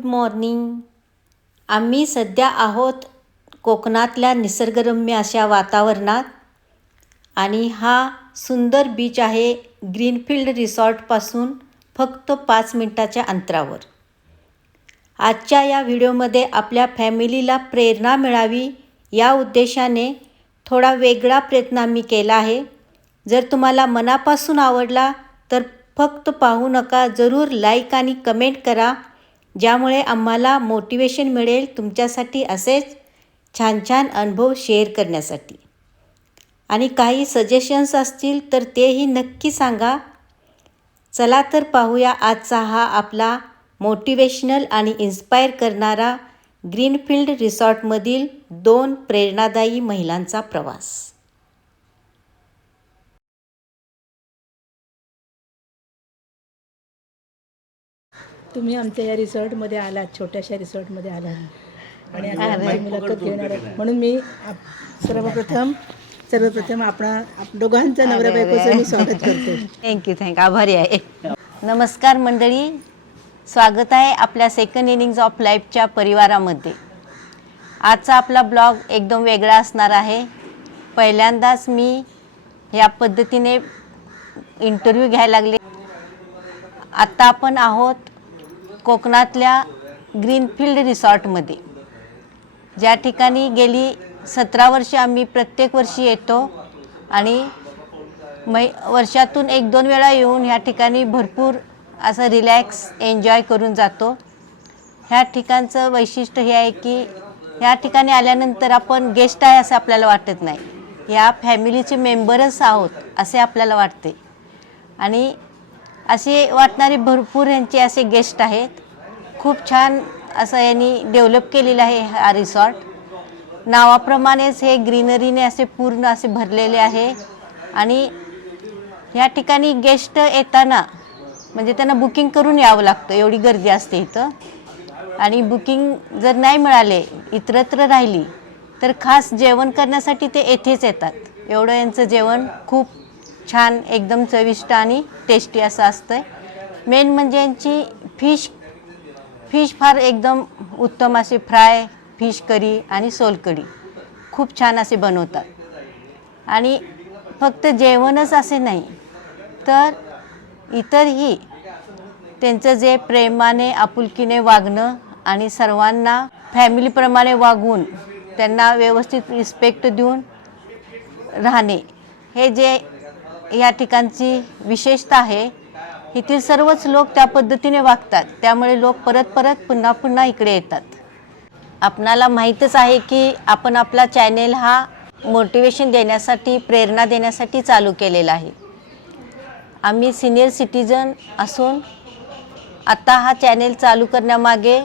Good morning. आम्ही सध्या आहोत कोकणातल्या निसर्गरम्य अशा वातावरणात आणि हा सुंदर बीच आहे ग्रीनफील्ड रिसॉर्टपासून फक्त 5 मिनिटाच्या अंतरावर. आजच्या या व्हिडिओमध्ये आपल्या फॅमिलीला प्रेरणा मिळावी या उद्देशाने थोडा वेगळा प्रयत्न आम्ही केला आहे. जर तुम्हाला मनापासून आवडला तर फक्त पाहू नका, जरूर लाईक आणि कमेंट करा, ज्यामुळे आम्हाला मोटिवेशन मिळेल तुमच्यासाठी असेच छान छान अनुभव शेअर करण्यासाठी. आणि काही सजेशन्स असतील तर तेही नक्की सांगा. चला तर पाहूया आजचा हा आपला मोटिवेशनल आणि इन्स्पायर करणारा ग्रीनफील्ड रिसॉर्टमधील 2 प्रेरणादायी महिलांचा प्रवास. तुम्ही आमच्या या रिसॉर्टमध्ये आलात, छोट्याशा रिसॉर्टमध्ये आलात आणि आता आमची मुलाखत घेणार आहात, म्हणून मी सर्वप्रथम दोघांचं नवरा बायकोचं मी स्वागत करते. थँक्यू आभारी आहे. नमस्कार मंडळी, स्वागत आहे आपल्या सेकंड इनिंग्ज ऑफ लाईफच्या परिवारामध्ये. आजचा आपला ब्लॉग एकदम वेगळा असणार आहे. पहिल्यांदाच मी या पद्धतीने इंटरव्ह्यू घ्यायला लागले. आत्ता आपण आहोत कोकणातल्या ग्रीनफील्ड रिसॉर्टमध्ये, ज्या ठिकाणी गेली 17 वर्षे आम्ही प्रत्येक वर्षी येतो आणि वर्षातून 1-2 वेळा येऊन ह्या ठिकाणी भरपूर असं रिलॅक्स एन्जॉय करून जातो. ह्या ठिकाणचं वैशिष्ट्य हे आहे की ह्या ठिकाणी आल्यानंतर आपण गेस्ट आहे असं आपल्याला वाटत नाही, या फॅमिलीचे मेंबरच आहोत असे आपल्याला वाटते. आणि असे वाटणारे भरपूर यांचे असे गेस्ट आहेत. खूप छान असं यांनी डेव्हलप केलेलं आहे हा रिसॉर्ट. नावाप्रमाणेच हे ग्रीनरीने असे पूर्ण असे भरलेले आहे. आणि ह्या ठिकाणी गेस्ट येताना म्हणजे त्यांना बुकिंग करून यावं लागतं, एवढी गर्दी असते इथं. आणि बुकिंग जर नाही मिळाले, इतरत्र राहिली, तर खास जेवण करण्यासाठी ते येथेच येतात. एवढं यांचं जेवण खूप छान, एकदम चविष्ट आणि टेस्टी असं असतं. मेन म्हणजे यांची फिश फार एकदम उत्तम असे फ्राय, फिश करी आणि सोलकढी खूप छान असे बनवतात. आणि फक्त जेवणच असे नाही तर इतरही त्यांचं जे प्रेमाने आपुलकीने वागणं आणि सर्वांना फॅमिलीप्रमाणे वागवून त्यांना व्यवस्थित रिस्पेक्ट देऊन राहणे, हे जे या ठिकाणची विशेषता आहे. येथील सर्वच लोक त्या पद्धतीने वागतात, त्यामुळे लोक परत पुन्हा पुन्हा इकडे येतात. आपणाला माहीतच आहे की आपण आपला चॅनेल हा मोटिवेशन देण्यासाठी, प्रेरणा देण्यासाठी चालू केलेला आहे. आम्ही सिनियर सिटीजन असून आता हा चॅनेल चालू करण्यामागे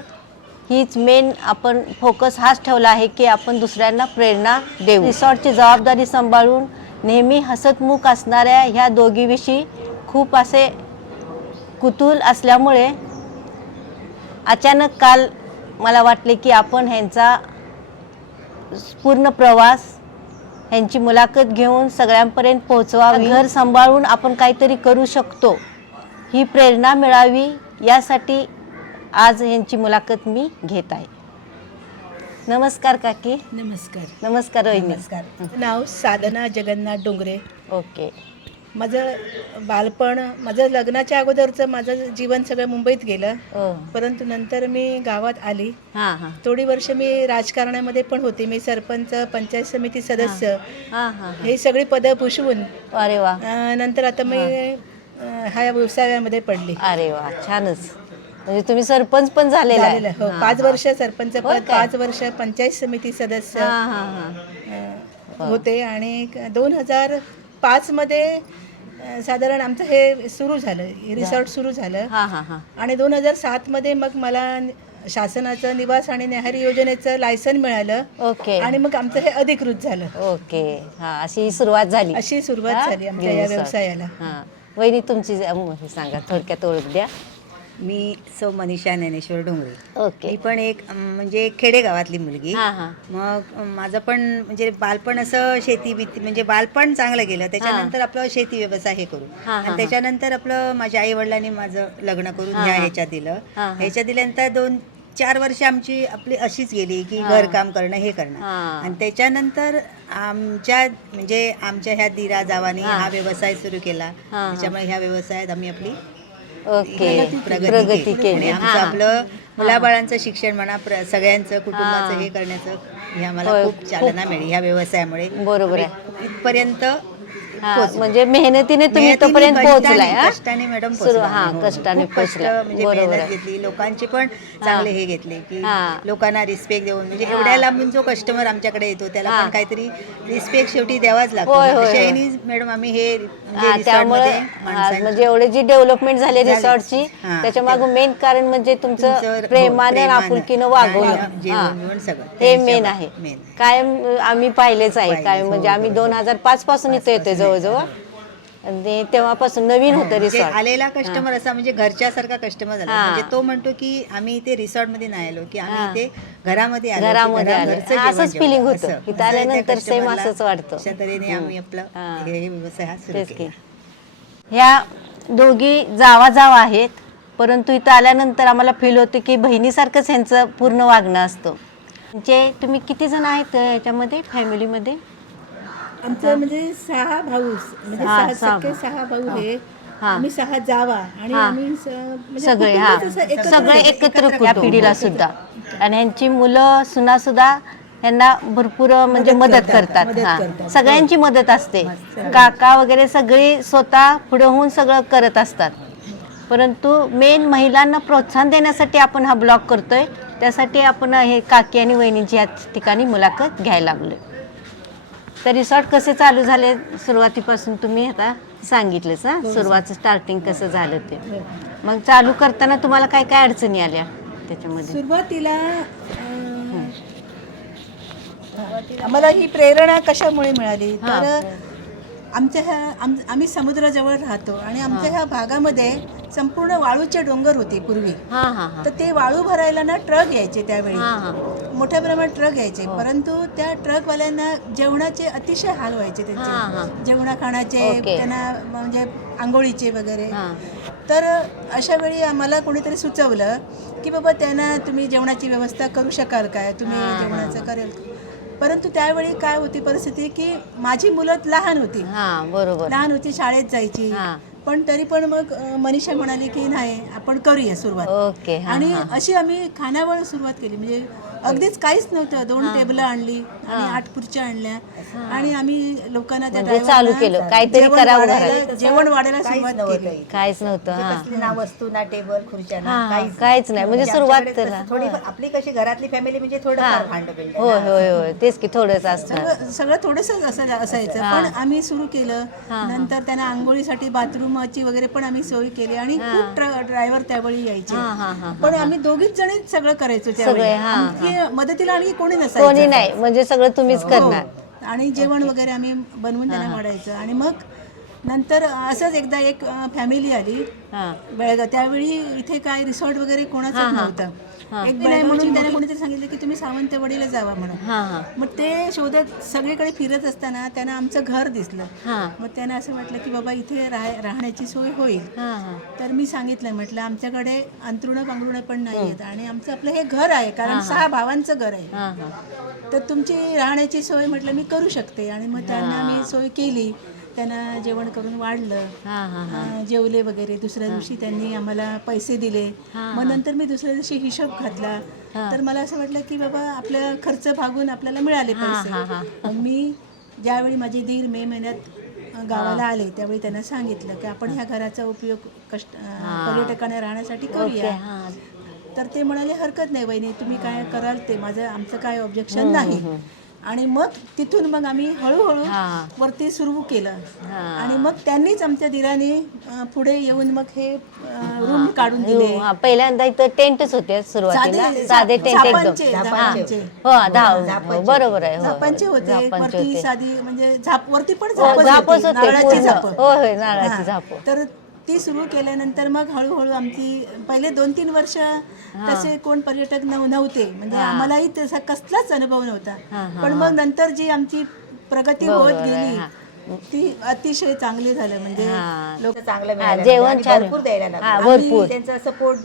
हीच मेन आपण फोकस हाच ठेवला आहे की आपण दुसऱ्यांना प्रेरणा देऊ. रिसॉर्टची जबाबदारी सांभाळून नेहमी हसतमुख असणाऱ्या ह्या दोघीविषयी खूप असे कुतूहल असल्यामुळे अचानक काल मला वाटले की आपण ह्यांचा पूर्ण प्रवास, ह्यांची मुलाखत घेऊन सगळ्यांपर्यंत पोहोचवावी. घर सांभाळून आपण काहीतरी करू शकतो ही प्रेरणा मिळावी, यासाठी आज ह्यांची मुलाखत मी घेत आहे. नमस्कार काकी. नमस्कार वहिनी. नाव साधना जगन्नाथ डोंगरे. ओके. माझं लग्नाच्या अगोदरचं माझं जीवन सगळं मुंबईत गेलं. परंतु नंतर मी गावात आली. थोडी वर्ष मी राजकारणामध्ये पण होते. मी सरपंच, पंचायत समिती सदस्य, हे सगळी पदं भूषवून अरे वा, नंतर आता मी ह्या व्यवसायामध्ये पडली. अरे वा, छानच. म्हणजे तुम्ही सरपंच पण झालेला. हो, 5 वर्ष सरपंच पद, 5 वर्ष पंचायत समिती सदस्य होते. आणि 2005 मध्ये साधारण आमचं हे सुरू झालं, रिसॉर्ट सुरू झालं. आणि 2007 मध्ये मग मला शासनाचं निवास आणि न्याहारी योजनेचं लायसन मिळालं. ओके. आणि मग आमचं हे अधिकृत झालं. ओके. अशी सुरुवात झाली आमच्या या व्यवसायाला. वहिनी तुमची सांगा, थोडक्यात ओळख द्या. मी सौ मनीषा ज्ञानेश्वर डोंगरे. ओके. मी पण एक म्हणजे खेडेगावातली मुलगी. मग माझं पण म्हणजे बालपण असं शेती म्हणजे बालपण चांगलं गेलं. त्याच्यानंतर आपलं शेती व्यवसाय हे करू, आणि त्याच्यानंतर आपलं माझ्या आई वडिलांनी माझं लग्न करून ह्याच्यात दिलं. ह्याच्यात दिल्यानंतर 4 वर्ष आमची आपली अशीच गेली की घरकाम करणं हे करणं. आणि त्याच्यानंतर आमच्या ह्या दिरा जावानी हा व्यवसाय सुरू केला. त्याच्यामुळे ह्या व्यवसायात आम्ही आपली प्रगती केली. आणि आमचं आपलं मुलाबाळांचं शिक्षण म्हणा, सगळ्यांचं कुटुंबाचं हे करण्याचं हे आम्हाला खूप चालना मिळाली ह्या व्यवसायामुळे. बरोबर आहे. इथपर्यंत म्हणजे मेहनतीने तुम्ही इथपर्यंत पोहोचलाय. कष्टाने मॅडम कष्टाने पोहोचला. म्हणजे मेहनत घेतली, लोकांची पण चांगले हे घेतले की लोकांना रिस्पेक्ट देऊन, म्हणजे एवढ्या लांबून जो कस्टमर आमच्याकडे येतो त्याला पण काहीतरी रिस्पेक्ट शेवटी द्यावाच लागतो. मॅडम आम्ही हे त्यामुळे म्हणजे एवढी जी डेव्हलपमेंट झाली रिसॉर्टची त्याच्या मागे मेन कारण म्हणजे तुमचं प्रेमाने आपुलकीनं वागवणं हे मेन आहे. कायम आम्ही पाहिलेच आहे. कायम म्हणजे आम्ही 2005 पासून इथे येतोय जवळजवळ. आणि तेव्हापासून नवीन होतं रिसॉर्ट. आलेला कस्टमर असा म्हणजे घरच्यासारखा कस्टमर झाला. म्हणजे तो म्हणतो की आम्ही इथे रिसॉर्ट मध्ये नाही आलो, की आम्ही इथे घरामध्ये आलो. असंच फिलिंग होतं. इथं आल्यानंतर सेम असंच वाटतं. अशा तऱ्हेने आम्ही आपला हे व्यवसाय हा सुरू केला. ह्या दोघी जावा आहेत, परंतु इथं आल्यानंतर आम्हाला फील होते की बहिणीसारखंच ह्यांचं पूर्ण वागणं असतं. म्हणजे तुम्ही किती जण आहेत याच्यामध्ये फॅमिलीमध्ये? आमचं म्हणजे 6 भाऊ, म्हणजे 6 भाऊ हे. आम्ही 6 जावा आणि आम्ही सगळे एकत्र या पिढीला सुद्धा. आणि ह्यांची मुलं सुना सुद्धा ह्यांना भरपूर म्हणजे मदत करतात. सगळ्यांची मदत असते. काका वगैरे सगळी स्वतः पुढे होऊन सगळं करत असतात. परंतु मेन महिलांना प्रोत्साहन देण्यासाठी आपण हा ब्लॉग करतोय. त्यासाठी आपण हे काकी आणि वहिनींची या ठिकाणी मुलाखत घ्यायला लागलोय. तर रिसॉर्ट कसे चालू झाले सुरुवातीपासून तुम्ही आता सांगितलंच ना, सुरुवात स्टार्टिंग कसं झालं ते. मग चालू करताना तुम्हाला काय काय अडचणी आल्या त्याच्यामध्ये? सुरुवातीला आम्हाला ही प्रेरणा कशामुळे मिळाली तर आम्ही समुद्राजवळ राहतो आणि आमच्या ह्या भागामध्ये संपूर्ण वाळूचे डोंगर होते पूर्वी. तर ते वाळू भरायला ना ट्रक यायचे त्यावेळी, मोठ्या प्रमाणात ट्रक यायचे. परंतु त्या ट्रकवाल्यांना जेवणाचे अतिशय हाल व्हायचे, त्यांचे जेवणा खाण्याचे, त्यांना म्हणजे आंघोळीचे वगैरे. तर अशा वेळी आम्हाला कोणीतरी सुचवलं की बाबा त्यांना तुम्ही जेवणाची व्यवस्था करू शकाल काय, तुम्ही जेवणाचं करेल. परंतु त्यावेळी काय होती परिस्थिती की माझी मुलं लहान होती, लहान होती, शाळेत जायची. पण तरी पण मग मनीषा म्हणाली की नाही आपण करूया सुरुवात. आणि अशी आम्ही खानावळ सुरुवात केली. म्हणजे अगदीच काहीच नव्हतं. 2 टेबल आणली आणि 8 खुर्च्या आणल्या आणि आम्ही लोकांना त्या चालू केलं काहीतरी करावं. जेवण वाढायला सुरुवात केली. काहीच नव्हतं. ना वस्तू ना टेबल खुर्च्या काहीच नाही. म्हणजे सुरुवात थोडी आपली कशी घरातली फॅमिली म्हणजे थोडं भांडवल. होय होय होय तेच की थोडंच असतं. सगळं थोडंसं असायचं. पण आम्ही सुरू केलं. नंतर त्यांना आंघोळीसाठी बाथरूमची वगैरे पण आम्ही सोय केली आणि खूप ड्रायव्हर त्यावेळी यायचे. पण आम्ही दोघीच जणीच सगळं करायचो त्यावेळी. मदतीला आणि कोणी नसायचं. कोणी नाही, म्हणजे सगळं तुम्हीच करणार. आणि जेवण वगैरे आम्ही बनवून त्यांना वाढायचं. आणि मग नंतर असंच एकदा एक फॅमिली आली बेळगाव. त्यावेळी इथे काय रिसॉर्ट वगैरे कोणाचंच नव्हतं. एक नाही म्हणून त्याने कोणीतरी सांगितलं की तुम्ही सावंतवाडीला जावा म्हणून. मग ते शोधत सगळीकडे फिरत असताना त्यांना आमचं घर दिसलं. मग त्यांना असं वाटलं की बाबा इथे राहण्याची सोय होईल. तर मी सांगितलं, म्हटलं आमच्याकडे अंथरुणं पांघरुणं पण नाही आहेत आणि आमचं आपलं हे घर आहे, कारण 6 भावांचं घर आहे. तर तुमची राहण्याची सोय म्हटलं मी करू शकते. आणि मग त्यांना मी सोय केली. त्यांना जेवण करून वाढलं, जेवले वगैरे. दुसऱ्या दिवशी त्यांनी आम्हाला पैसे दिले. मग नंतर मी दुसऱ्या दिवशी हिशोब घातला. तर मला असं वाटलं की बाबा आपला खर्च भागून आपल्याला मिळाले पैसे. मी ज्यावेळी माझे दीर मे महिन्यात गावाला आले त्यावेळी त्यांना सांगितलं की आपण ह्या घराचा उपयोग पर्यटकांना राहण्यासाठी करूया. तर ते म्हणाले हरकत नाही वहिनी, तुम्ही काय कराल ते, आमचं काय ऑब्जेक्शन नाही. आणि मग तिथून मग आम्ही हळूहळू वरती सुरू केलं. आणि मग त्यांनीच आमच्या दिराने पुढे येऊन मग हे रूम काढून दिले. पहिल्यांदा इथं टेंटच होते सुरुवातीला, साधे टेंट एकदम. बरोबर आहे. झापांचे होते वरती, साधी म्हणजे वरती पण झापच होते, नारळाची झाप. तर ती सुरू केल्यानंतर मग हळूहळू आमची पहिले 2-3 वर्ष तसे कोण पर्यटक नव्हते. म्हणजे आम्हालाही तसा कसलाच अनुभव नव्हता. पण मग नंतर जी आमची प्रगती होत गेली ती अतिशय चांगली झालं म्हणजे लोक चांगलं हा, मिळालं जेवण आणि छान. भरपूर द्यायला लागले. हा, आम्ही भरपूर. त्यांचा सपोर्ट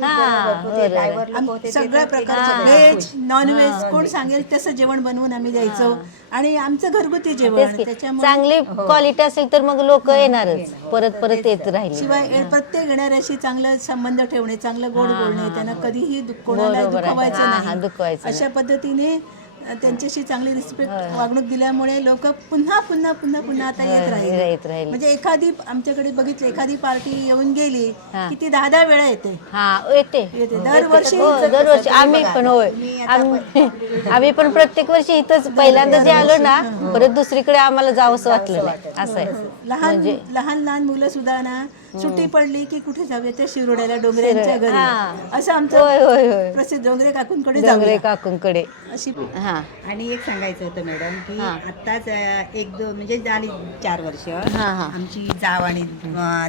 सगळ्या प्रकारचं व्हेज नॉनव्हेज कोण सांगेल तसं जेवण बनवून आम्ही द्यायचो आणि आमचं घरगुती जेवण त्याच्यामुळे चांगली क्वालिटी असेल तर मग लोक येणारच, परत परत येत राहिले. शिवाय प्रत्येक येणाऱ्याशी चांगलं संबंध ठेवणे, चांगलं गोड बोलणे, त्यांना कधीही कोणाला बरोबर आहे. दुखवायचं हा, नाही दुखवायचं अशा पद्धतीने त्यांच्याशी चांगली रिस्पेक्ट वागणूक दिल्यामुळे लोक पुन्हा पुन्हा पुन्हा पुन्हा आता येत येत राहिले. म्हणजे एखादी आमच्याकडे बघितलं एखादी पार्टी येऊन गेली की ती 10 वेळा येते हा येते दरवर्षी हो, दरवर्षी आम्ही पण होय आम्ही पण प्रत्येक वर्षी इथंच पहिल्यांदा जे आलो ना परत दुसरीकडे आम्हाला जावंसं वाटलं नाही असं आहे. लहान लहान मुलं सुद्धा ना सुट्टी पडली की कुठे जाऊया त्या शिरोड्याला डोंगऱ्यांच्या घरी असं आमचं होय प्रसिद्ध डोंगरे काकूंकडे डोंगरे जाऊया काकूंकडे. अशी हा आणि एक सांगायचं होतं मॅडम की आत्ताच एक दोन म्हणजे झाली 4 वर्ष आमची जाव आणि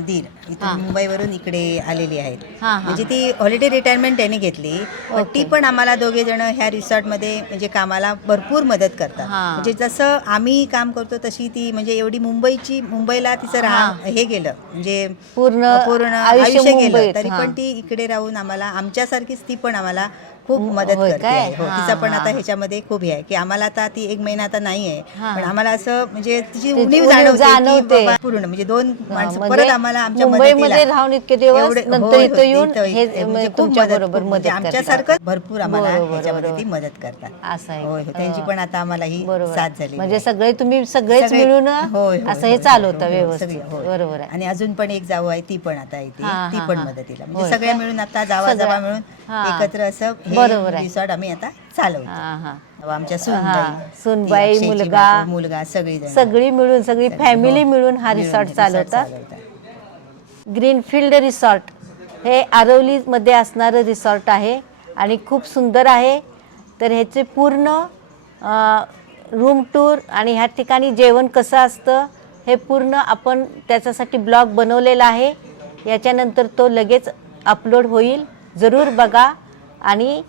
दीर इथून मुंबईवरून इकडे आलेली आहेत. म्हणजे ती हॉलिडे रिटायरमेंट त्यांनी घेतली पण ती पण आम्हाला दोघे जण ह्या रिसॉर्टमध्ये म्हणजे कामाला भरपूर मदत करतात. म्हणजे जसं आम्ही काम करतो तशी ती म्हणजे एवढी मुंबईला तिचं हे गेलं म्हणजे पूर्ण आयुष्य गेलं मुंबईत, तरी पण ती इकडे राहून आम्हाला आमच्यासारखीच ती पण आम्हाला खूप मदत करते आहे. हो, तिचा पण आता ह्याच्यामध्ये खूप हे आहे की आम्हाला आता ती 1 महिना आता नाही आहे पण आम्हाला असं म्हणजे तिची उणीव जाणवते की बाबा पूर्ण म्हणजे 2 माणसं परत आम्हाला आमच्या मुंबईमध्ये राहून इतके दिवस एवढे- नंतर होय, इथं येऊन इथं- हे म्हणजे म्हणजे खूप तुमच्या मदत- बरोबर खूप म्हणजे मदत करतात. आमच्यासारखं भरपूर आम्हाला बरोबर, ह्याच्यामध्ये ती बरोबर. मदत करतात. असं आहे. होय, त्यांची पण आता आम्हाला ही बरोबर. साथ झाली म्हणजे सगळे तुम्ही सगळेच सगळे- मिळून होय, होय, असं हे होय, चालवतं होय, व्यवस्थित. सगळी, होय. बरोबर आहे. आणि अजून पण एक जाऊ आहे ती पण आता येते ती पण मदतीला म्हणजे होय सगळ्या का? मिळून आता जावा मिळून एकत्र असं बरोबर हे आहे. रिसॉर्ट आम्ही आता चालवतो. आमच्या सूनबाई, मुलगा सगळी मिळून सगळी फॅमिली मिळून हा रिसॉर्ट चालवतात. ग्रीनफील्ड रिसॉर्ट हे आरवलीमध्ये असणारं रिसॉर्ट आहे आणि खूप सुंदर आहे. तर ह्याचे पूर्ण रूम टूर आणि ह्या ठिकाणी जेवण कसं असतं हे पूर्ण आपण त्याच्यासाठी ब्लॉग बनवलेला आहे. याच्यानंतर तो लगेच अपलोड होईल, जरूर बघा आणि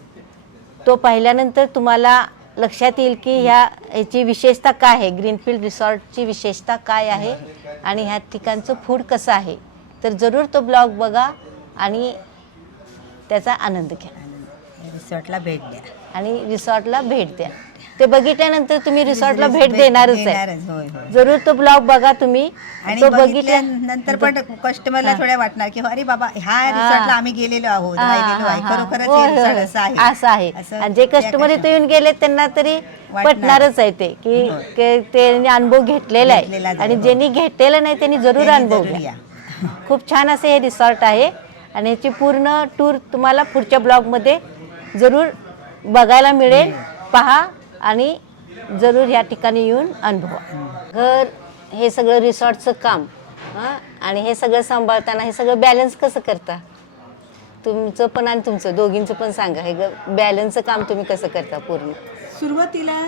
तो पाहिल्यानंतर तुम्हाला लक्षात येईल की ह्याची विशेषता काय आहे, ग्रीनफील्ड रिसॉर्टची विशेषता काय आहे आणि ह्या ठिकाणचं फूड कसं आहे. तर जरूर तो ब्लॉग बघा आणि त्याचा आनंद घ्या. रिसॉर्टला भेट द्या आणि रिसॉर्टला भेट द्या. ते बघितल्यानंतर तुम्ही रिसॉर्टला भेट देणारच आहे. होय, होय. जरूर तो ब्लॉग बघा तुम्ही. आणि तो बघितल्यानंतर पण कस्टमरला थोड्या वाटणार की अरे बाबा ह्या रिसॉर्टला आम्ही गेलेलो आहोत राहिलेलो आहे खरोखरच हे resort असं आहे आणि जे कस्टमर इथे येऊन गेले त्यांना तरी पटणारच आहे ते की त्यांनी अनुभव घेतलेला आहे आणि ज्यांनी घेतलेला नाही त्यांनी जरूर अनुभव घ्या. खूप छान असे हे रिसॉर्ट आहे आणि याची पूर्ण टूर तुम्हाला पुढच्या ब्लॉगमध्ये जरूर बघायला मिळेल. पहा आणि जरूर या ठिकाणी येऊन अनुभवा. घर हे सगळं रिसॉर्टचं काम आणि हे सगळं सांभाळताना हे सगळं बॅलन्स कसं करता तुमचं पण आणि तुमचं दोघींचं पण सांगा. हे बॅलन्सचं काम तुम्ही कसं करता पूर्ण? सुरुवातीला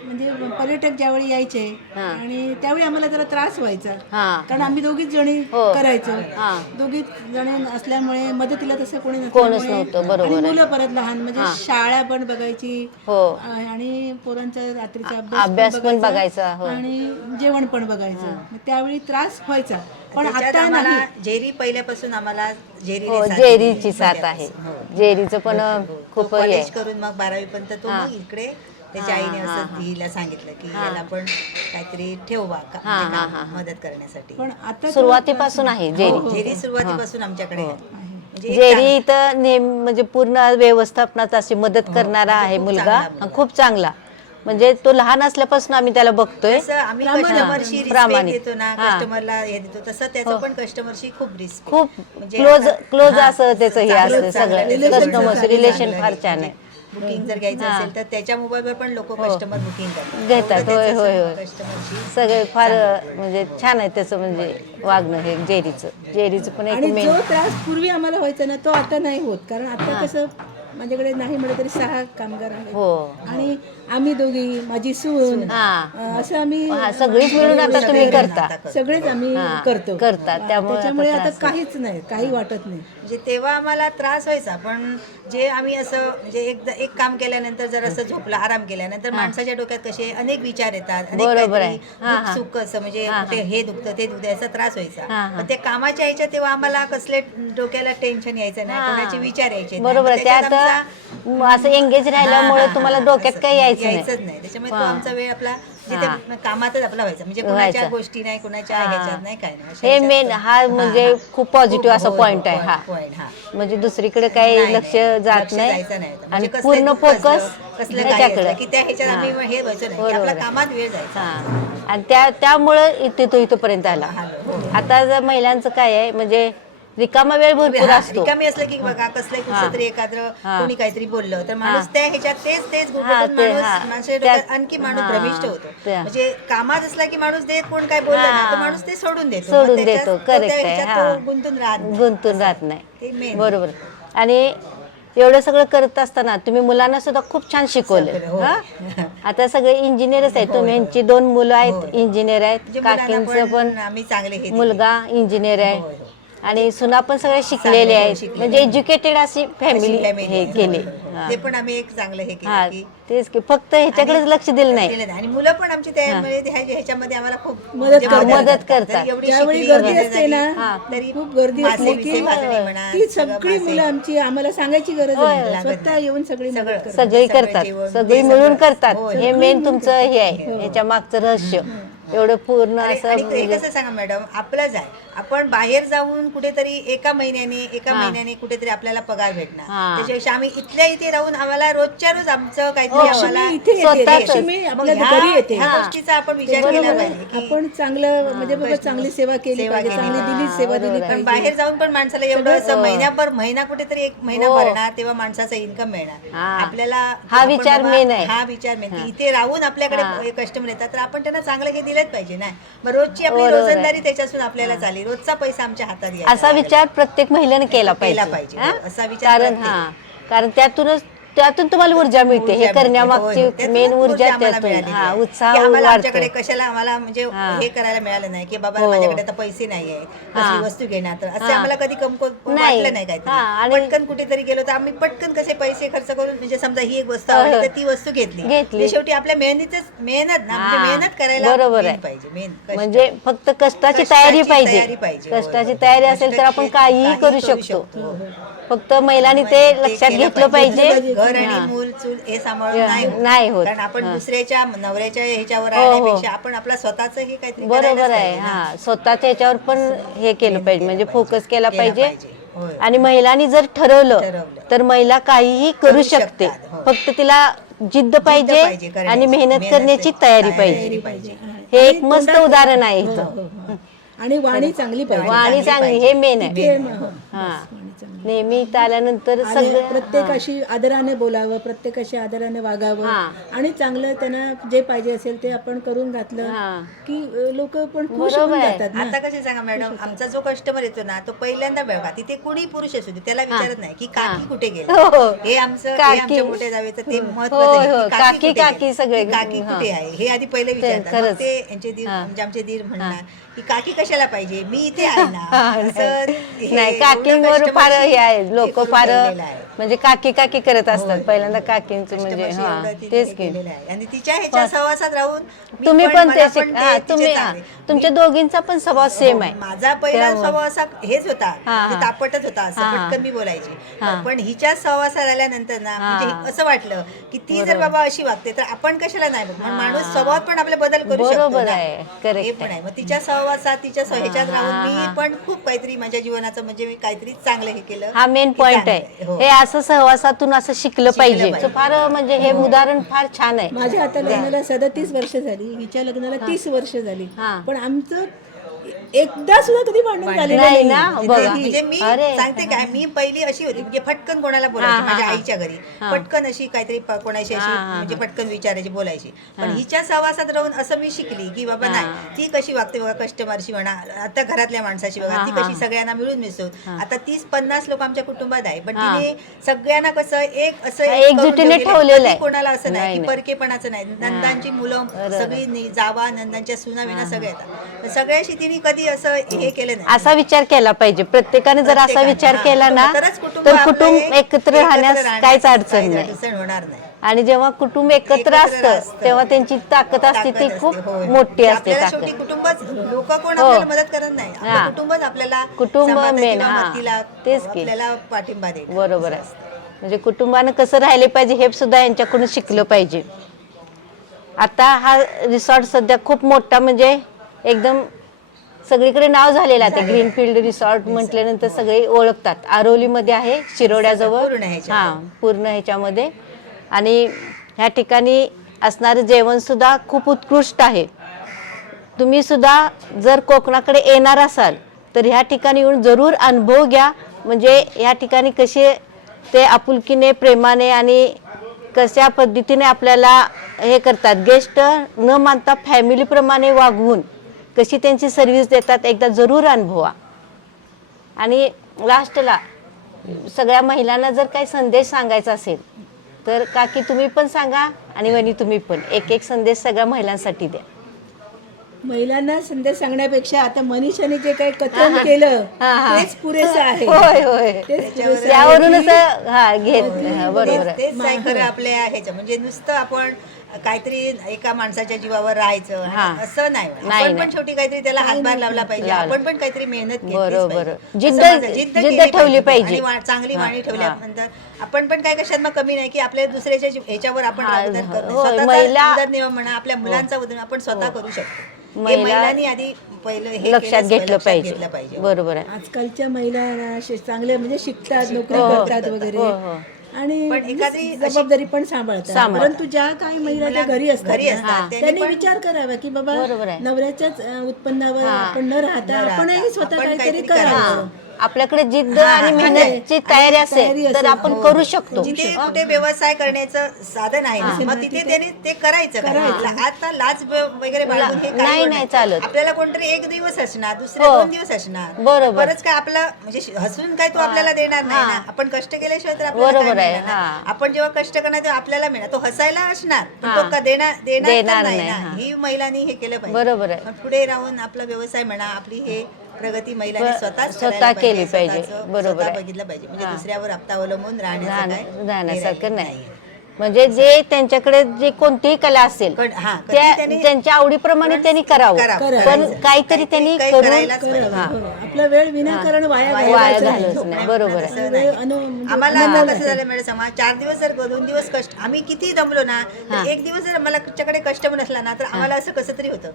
म्हणजे पर्यटक ज्यावेळी यायचे आणि त्यावेळी आम्हाला जरा त्रास व्हायचा कारण आम्ही दोघीच जणी करायचो. दोघीच जणी असल्यामुळे मदतीला तसं कोणच नव्हतं. बरोबर. मुलं परत लहान म्हणजे शाळा पण बघायची आणि पोरांचा रात्रीचा अभ्यास पण बघायचा आणि जेवण पण बघायचं. त्यावेळी त्रास व्हायचा पण आता आम्हाला जेरी पहिल्यापासून आम्हाला जेरीची साथ आहे. जेरीचं पण खूप कॉलेज करून मग 12वी पर्यंत तो मग इकडे त्याच्या आईने असं हिला सांगितलं की याला पण काहीतरी ठेवा मदत करण्यासाठी. पण आता सुरुवातीपासून आहे जेरी सुरुवातीपासून आमच्याकडे आहे. जेरी इथं नेहमी म्हणजे पूर्ण व्यवस्थापनात अशी मदत करणारा आहे मुलगा. खूप चांगला म्हणजे तो लहान असल्यापासून आम्ही त्याला बघतोय. आम्ही कस्टमरशी रिस्पेक्ट देतो ना कस्टमरला हे देतो तसं त्याचं पण कस्टमरशी खूप रिस्पेक्ट खूप क्लोज असं त्याचं हे असतं सगळं. कस्टमरचं रिलेशन फार छान आहे. बुकिंग जर घ्यायचं असेल तर त्याच्या मोबाईलवर पण लोक कस्टमर बुकिंग घेतात. होय होय होय. कस्टमरशी सगळे फार म्हणजे छान आहे त्याचं म्हणजे वागणं हे जेरीचं पण एक आणि मेन. जो त्रास पूर्वी आम्हाला व्हायचा ना तो आता नाही होत कारण आता कसं माझ्याकडे नाही म्हटलं तरी 6 कामगार आहेत. हो आणि आम्ही दोघी, माझी सून, असं आम्ही सगळीच मिळून आता तुम्ही करता. सगळेच आम्ही करतो. करतात. त्याच्यामुळे आता काहीच नाही, काही वाटत नाही. म्हणजे तेव्हा आम्हाला त्रास व्हायचा, पण जे आम्ही असं म्हणजे एकदा एक काम केल्यानंतर जर असं झोपला, आराम केल्यानंतर माणसाच्या डोक्यात कसे अनेक विचार येतात, अनेक बरोबर काहीतरी दुःख सुख असं म्हणजे कुठे हे दुखतं ते दुखतं याचा त्रास व्हायचा. पण ते कामाच्या ह्याच्या तेव्हा आम्हाला कसले डोक्याला टेन्शन यायचं नाही, कोणाचे विचार यायचे नाही. बरोबर. त्याच्यात त्यात असं एंगेज राहिल्यामुळे तुम्हाला डोक्यात काही यायचं नाही. त्याच्यामुळे तो आमचा वेळ आपला जिथे कामातच आपला व्हायचा, म्हणजे कोणाच्या गोष्टी नाही, कोणाच्या ह्याच्यात नाही, काय नाही. हे मेन हा म्हणजे खूप पॉझिटिव्ह असा पॉइंट आहे हा. म्हणजे दुसरीकडे काही लक्ष जात नाही आणि पूर्ण फोकस ह्याच्याकडे. की त्या ह्याच्यात आम्ही हे व्हायचं नाही, की आपल्या कामात वेळ जायचा. आणि त्यामुळं इथपर्यंत आला. आता जर महिलांचं काय आहे म्हणजे रिकामा वेळ भरपूर असतो. रिकामी असलं की बघा कसलं कुठलं तरी एखादं कोणी काहीतरी बोललं तर माणूस त्या ह्याच्यात तेच गुंतून माणूस आणखी माणूस भ्रमिष्ट होतो. म्हणजे कामात असला की माणूस ते कोण काय बोललं ना तर माणूस ते सोडून देतो. करेक्ट आहे. गुंतून राहत नाही. ते मेन. बरोबर. आणि एवढं सगळं करत असताना तुम्ही मुलांना सुद्धा खूप छान शिकवलं. आता सगळे इंजिनियरच आहेत. तुम्ही यांची 2 मुलं आहेत, इंजिनियर आहेत. काकींचं पण आम्ही चांगले मुलगा इंजिनियर आहे आणि सुना पण सगळे शिकलेले आहेत. म्हणजे एज्युकेटेड अशी फॅमिली हे केले. ते पण आम्ही एक चांगलं हे हा केलं की तेच की फक्त ह्याच्याकडेच लक्ष दिलं नाही. केलं नाही. आणि मुलं पण आमची त्यामध्ये ह्याच्यामध्ये आम्हाला खूप मदत करतात. एवढी ज्यावेळी शिकली गर्दी वगैरे असते ना, झाली, तरी खूप गर्दी असली की भाजणी म्हणा, ती सगळी मुलं आमची आम्हाला सांगायची गरज नाही, स्वतः येऊन सगळी मदत करतात. सगळी करतात, सगळी मिळून करतात. हे मेन तुमचं हे आहे, ह्याच्या मागचं रहस्य. एवढं पूर्ण असं आणि हे कसं सांगा मॅडम, आपलंच आहे. आपण बाहेर जाऊन कुठेतरी एका महिन्याने कुठेतरी आपल्याला पगार भेटणार, त्याच्यापेक्षा आम्ही इथल्या इथे राहून आम्हाला रोजच्या रोज आमचं काहीतरी आम्हाला लक्ष्मी आपल्या घरी येते. ह्या गोष्टीचा आपण विचार केला पाहिजे की आपण चांगलं म्हणजे बाबा चांगली सेवा केली पाहिजे, चांगली दिली सेवा दिली पण पाहिजे. बाहेर जाऊन पण माणसाला एवढं असं महिना कुठेतरी एक महिना भरणार तेव्हा माणसाचा इन्कम मिळणार. आपल्याला हा विचार मेन आहे. हा विचार मेन की इथे राहून आपल्याकडे कस्टमर येतात तर आपण त्यांना चांगलं हे दिलंच पाहिजे ना. मग रोजची आपली रोजंदारी त्याच्यातून आपल्याला चालेल, रोजचा पैसा आमच्या हातात यायला असा विचार प्रत्येक महिलेने केला पाहिजे. असा विचार कारण त्यातून तुम्हाला ऊर्जा मिळते. हे करण्यामागची मेन ऊर्जा त्यातून उत्साह आमच्याकडे कशाला आम्हाला म्हणजे हे करायला मिळालं नाही की बाबा माझ्याकडे आता पैसे नाहीये कसली वस्तू घेणार, तर असे आम्हाला कधी कमकुवत वाटलं नाही. काहीतरी पटकन कुठेतरी गेलो तर आम्ही पटकन कसे पैसे खर्च करून म्हणजे समजा ही एक वस्तू आवडली तर ती वस्तू घेतली. शेवटी आपल्या मेहनत ना, म्हणजे मेहनत करायला पाहिजे. मेन म्हणजे फक्त कष्टाची तयारी पाहिजे. कष्टाची तयारी असेल तर आपण काहीही करू शकतो. फक्त महिलांनी ते लक्षात घेतलं पाहिजे. घर आणि मूल चूल हे सांभाळून नाही होत. कारण आपण दुसऱ्याच्या नवऱ्याच्या ह्याच्यावर राहण्यापेक्षा आपण आपला स्वतःच हे काहीतरी बरोबर आहे. स्वतःच्या ह्याच्यावर पण हे केलं पाहिजे, म्हणजे फोकस केला पाहिजे. आणि महिलांनी जर ठरवलं तर महिला काहीही करू शकते. फक्त तिला जिद्द पाहिजे आणि मेहनत करण्याची तयारी पाहिजे. हे एक मस्त उदाहरण आहे इथं. आणि वाणी चांगली पाहिजे. वाणी चांगली हे मेन आहे. नेहमी इथं आल्यानंतर सगळं प्रत्येकाशी आदराने बोलावं, प्रत्येकाशी आदराने वागावं आणि चांगलं त्यांना जे पाहिजे असेल ते आपण करून घातलं की लोक पण खुश होऊन जातात ना. आता कसे सांगा मॅडम, आमचा जो कस्टमर येतो ना तो पहिल्यांदा बघा तिथे कुणी पुरुष असू दे त्याला विचारत नाही की काकी कुठे गेले. हे आमच्या मोठ्या जावेचं ते महत्वाचं काकी सगळे काकी कुठे आहे हे आधी पहिले विचारतात. ते यांचे दीर म्हणजे आमचे दीर म्हणणार की काकी कशाला पाहिजे, मी इथे आहे ना. नाही, काकींवर फार हे आहे, लोक फार म्हणजे काकी करत असतात. पहिल्यांदा काकींचं म्हणजे तेच की. आणि तिच्या ह्याच्या सहवासात राहून तुम्ही पण तुमच्या दोघींचा पण स्वभाव सेम आहे. माझा पहिला स्वभाव असा हेच होता, तापटच होता, असं पटकन मी बोलायची. पण हिच्या सहवासात आल्यानंतर ना म्हणजे असं वाटलं की ती जर बाबा अशी वागते तर आपण कशाला नाही बघ. माणूस स्वभाव पण आपले बदल करू शकतो. हे पण आहे. मग तिच्या सहवासात तिच्या ह्याच्यात राहून मी पण खूप काहीतरी माझ्या जीवनाचं म्हणजे मी काहीतरी चांगलं हे केलं. हा मेन पॉइंट आहे. हे असं सहवासातून असं शिकलं पाहिजे. फार म्हणजे हे उदाहरण फार छान आहे. माझ्या आता लग्नाला 37 वर्ष झाली, हिच्या लग्नाला 30 वर्ष झाली. पण आमचं एकदा सुद्धा कधी भांडण झालेलं नाही नाही. ना बघा. म्हणजे मी अरे. सांगते काय, मी पहिली अशी होती म्हणजे फटकन कोणाला बोलायची माझ्या आईच्या घरी, पटकन अशी काहीतरी कोणाशी अशी म्हणजे पटकन विचारायची, बोलायची. पण हिच्या सहवासात राहून असं मी शिकली की बाबा नाही, ती कशी वागते बघा, कस्टमरशी म्हणा, आता घरातल्या माणसाशी बघा, ती कशी सगळ्यांना मिळून मिसळून. आता 30-50 लोक आमच्या कुटुंबात आहे, पण तिने सगळ्यांना कसं एक असं एकजुटीने ठेवलेलं आहे. कोणाला असं नाही की परकेपणाचं नाही. नंदांची मुलं सगळी जावा, नंदांच्या सुना विना सगळे येतात, सगळ्याशी तिने कधी असं हे केलं नाही. असा विचार केला पाहिजे प्रत्येकाने. जर असा विचार केला ना तर कुटुंब एकत्र राहण्यास काहीच अडचण नाही होणार नाही. आणि जेव्हा कुटुंब एकत्र असतं तेव्हा त्यांची ताकद असते ती खूप मोठी असते. आपल्याला ताकद शेवटी कुटुंबच, लोक कोण आपल्याला मदत करत नाही, आपलं कुटुंबच आपल्याला कुटुंब सांभाळतं मेन. किंवा हा मदतीला तेच की आपल्याला पाठिंबा देईल. बरोबर आहे. म्हणजे कुटुंबानं कसं राहिले पाहिजे हे सुद्धा यांच्याकडून शिकलं पाहिजे. आता हा रिसॉर्ट सध्या खूप मोठा म्हणजे एकदम सगळीकडे नाव झालेलं आहे. ग्रीनफील्ड रिसॉर्ट म्हटल्यानंतर सगळे ओळखतात. आरोलीमध्ये आहे, शिरोड्याजवळ. पूर्ण ह्याच्यामध्ये. आणि ह्या ठिकाणी असणारं जेवण सुद्धा खूप उत्कृष्ट आहे. तुम्ही सुद्धा जर कोकणाकडे येणार असाल तर ह्या ठिकाणी येऊन जरूर अनुभव घ्या. म्हणजे ह्या ठिकाणी कसे ते आपुलकीने, प्रेमाने आणि कशा पद्धतीने आपल्याला हे करतात. गेस्ट न मानता फॅमिलीप्रमाणे वागवून कशी त्यांची सर्व्हिस देतात, एकदा जरूर अनुभवा. आणि लास्टला सगळ्या महिलांना जर काही संदेश सांगायचा असेल तर काकी तुम्ही पण सांगा आणि वहिनी तुम्ही पण एक संदेश सगळ्या महिलांसाठी द्या. महिलांना संदेश सांगण्यापेक्षा आता मनीषाने जे काही कथन केलं तेच पुरेसं आहे. होय होय, तेच पुरेसं आहे. त्यावरूनच बरोबर आहे. तेच आहे खरं आपल्या ह्याच्या. म्हणजे नुसतं आपण काहीतरी एका माणसाच्या जीवावर राहायचं असं नाही. आपण पण शेवटी काहीतरी त्याला हातभार लावला पाहिजे, आपण पण काहीतरी मेहनत बरोबर. जिद्द ठेवली पाहिजे. चांगली वाणी ठेवल्यानंतर आपण पण काय कशात मग कमी नाही की आपल्या दुसऱ्याच्या ह्याच्यावर आपण महिला उदरनिर्वाह म्हणा, आपल्या मुलांचा उदरनिर्वाह आपण स्वतः करू शकतो. हे महिलांनी आधी पहिलं हे लक्षात घेतलं पाहिजे. बरोबर आहे. आजकालच्या महिला चांगले म्हणजे शिकतात, नोकरी करतात वगैरे आणि जबाबदारी पण सांभाळतात. परंतु ज्या काही महिला त्या घरी असतात त्यांनी विचार करावा की बाबा नवऱ्याच्याच उत्पन्नावर आपण न राहता आपणही स्वतः काहीतरी करावं. आपल्याकडे जिद्द आणि मेहनतची तयारी असेल तर आपण करू शकतो. जिथे कुठे व्यवसाय करण्याचं साधन आहे ना, मग तिथे त्यांनी ते करायचं. आता लाज वगैरे बाळगून हे नाही चालत. आपल्याला कोणतरी एक दिवस असणार, दुसरे 2 दिवस असणार. बरोबर. बरंच काय आपलं म्हणजे हसून काय तो आपल्याला देणार नाही ना. आपण कष्ट केल्याशिवाय तर आपल्याला बरोबर आहे. आपण जेव्हा कष्ट करणार तेव्हा आपल्याला मिळणार. तो हसायला असणार, तो का देणार नाही ना. ही महिलांनी हे केलं पाहिजे. बरोबर आहे. पुढे राहून आपला व्यवसाय म्हणा, आपली हे प्रगती महिलांनी स्वतः केली पाहिजे. बरोबर आहे. बघितलं पाहिजे. म्हणजे दुसऱ्यावर हप्ता अवलंबून राहण्यासारखं नाही. म्हणजे जे त्यांच्याकडे जे कोणतीही कला असेल त्यांच्या आवडीप्रमाणे त्यांनी करावं, पण काहीतरी त्यांनी करून आपला वेळ विनाकारण वाया घालवत नाही. बरोबर आहे. आम्हाला आता कसं झालं मॅडम, 4 दिवस जर 2 दिवस कष्ट आम्ही किती दमलो ना, तर एक दिवस जर मला तुमच्याकडे कष्ट पण असला ना तर आम्हाला असं कसं तरी होतं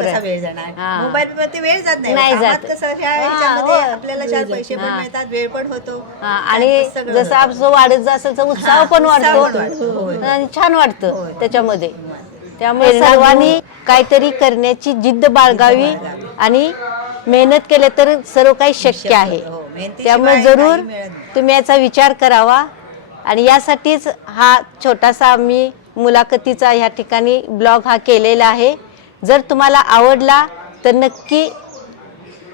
कसा वेळ जाणार. मोबाईल ते वेळ जात नाही. कसं आपल्याला 4 पैसे पण मिळतात, वेळ पण होतो आणि जसं आपलं वाढत असेल तर उत्साह पण वाढतो आणि छान वाटतं त्याच्यामध्ये. त्यामुळे सर्वांनी काहीतरी करण्याची जिद्द बाळगावी आणि मेहनत केले तर सर्व काही शक्य आहे. त्यामुळे जरूर तुम्ही याचा विचार करावा. आणि यासाठीच हा छोटासा आम्ही मुलाखतीचा ह्या ठिकाणी ब्लॉग हा केलेला आहे. जर तुम्हाला आवडला तर नक्की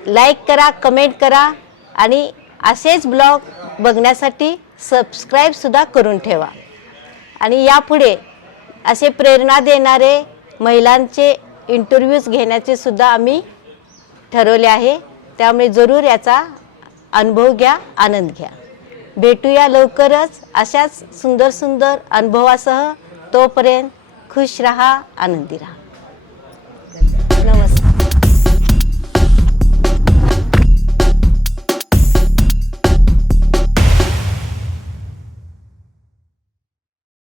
लाईक करा, कमेंट करा आणि असेच ब्लॉग बघण्यासाठी सबस्क्राईब सुद्धा करून ठेवा. आणि यापुढे असे प्रेरणा देणारे महिलांचे इंटरव्ह्यूज घेण्याचे सुद्धा आम्ही ठरवले आहे. त्यामुळे जरूर याचा अनुभव घ्या, आनंद घ्या. भेटूया लवकरच अशाच सुंदर सुंदर अनुभवासह. तोपर्यंत खुश रहा, आनंदी रहा.